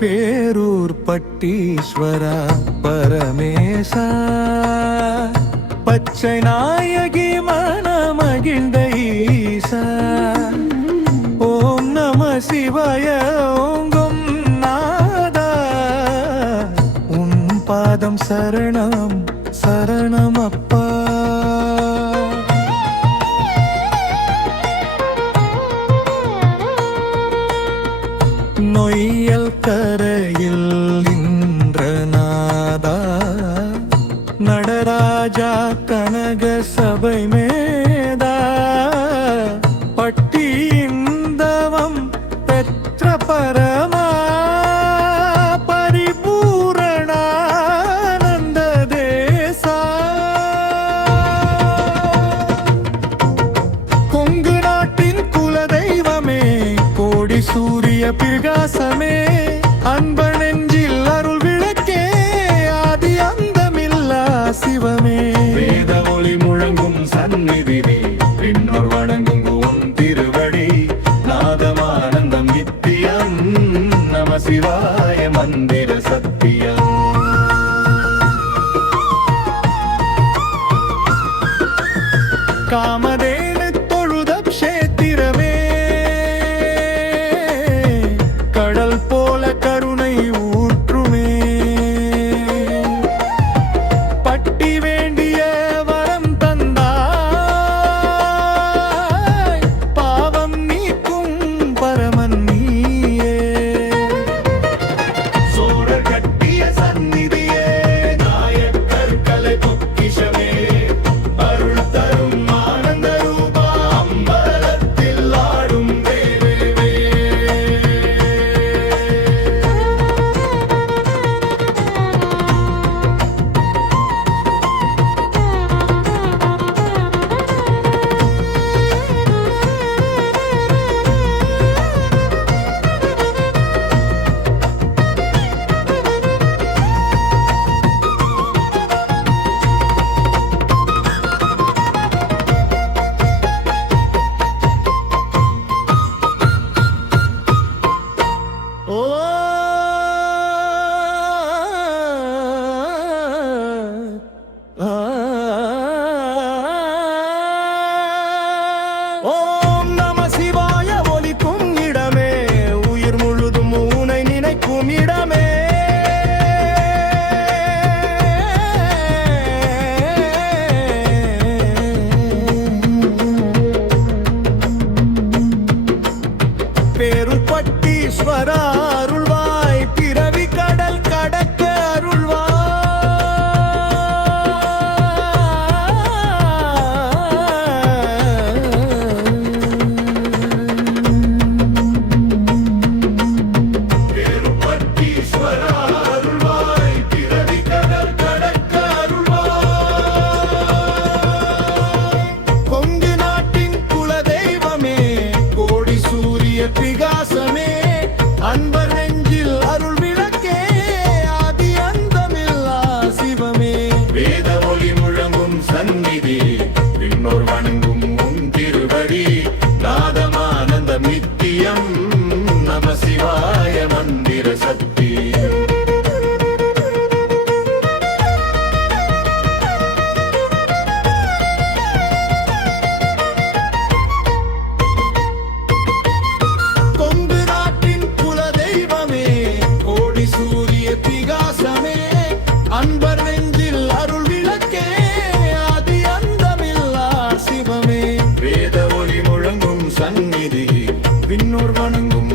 பேரூர் பட்டீஸ்வரா பரமேசா பச்சை நாயகி மனமகிழ்ந்த ஈசா ஓம் நம சிவாய ஓங்கும் நாதா உன் பாதம் சரணம் சரணம் அப்பா நொய்யல் கரையில் நின்ற நாதா நடராஜா கனக சபை மேதா பட்டிந்தவம் பெற்ற பரமா பரிபூரணானந்த தேசா கொங்கு நாட்டின் குலதெய்வமே கோடி சூரிய பிரகாசமே அன்ப நெஞ்சில் அருள் விளக்கே ஆதி அந்தமில்லா சிவமே வேத ஒளி முழங்கும் சந்நிதிவே பின்னோர் வணங்கும் உன் திருவடி நாதமானந்தம் நித்தியம் நம சிவாய மந்திர சத்தியம் காமதேனு தொழுத க்ஷேத்திரமே கருணை ஊற்றுமே பட்டி வேண்டிய வரம் தந்தாய் பாவம் நீக்கும் பரமன் நீயே சோழர் கட்டிய சந்நிதியே நாயக்கர் கலை பொக்கிஷமே அருள் தரும் ஆனந்த ரூபா அம்பலத்தில் ஆடும் தேவே ஓம் நம சிவாய ஒலிக்கும் இடமே உயிர் முழுதும் உனை நினைக்கும் இடமே பேரூர் பட்டீஸ்வரா அருள்வாய் பிறவி கடல் கடக்க அருள்வாய் பிரகாசமே அன்பர் நெஞ்சில் அருள் விளக்கே ஆதி அந்தமில்லா சிவமே வேத ஒளி முழங்கும் சந்நிதி பின்னோர் வணங்கும் உன் திருவடி நாதமானந்தம் நித்தியம் நம சிவாய மந்திர சக்தி அன்பர் நெஞ்சில் அருள் விளக்கே ஆதி அந்தமில்லா சிவமே வேத ஒளி முழங்கும் சந்நிதி பின்னோர் வணங்கும்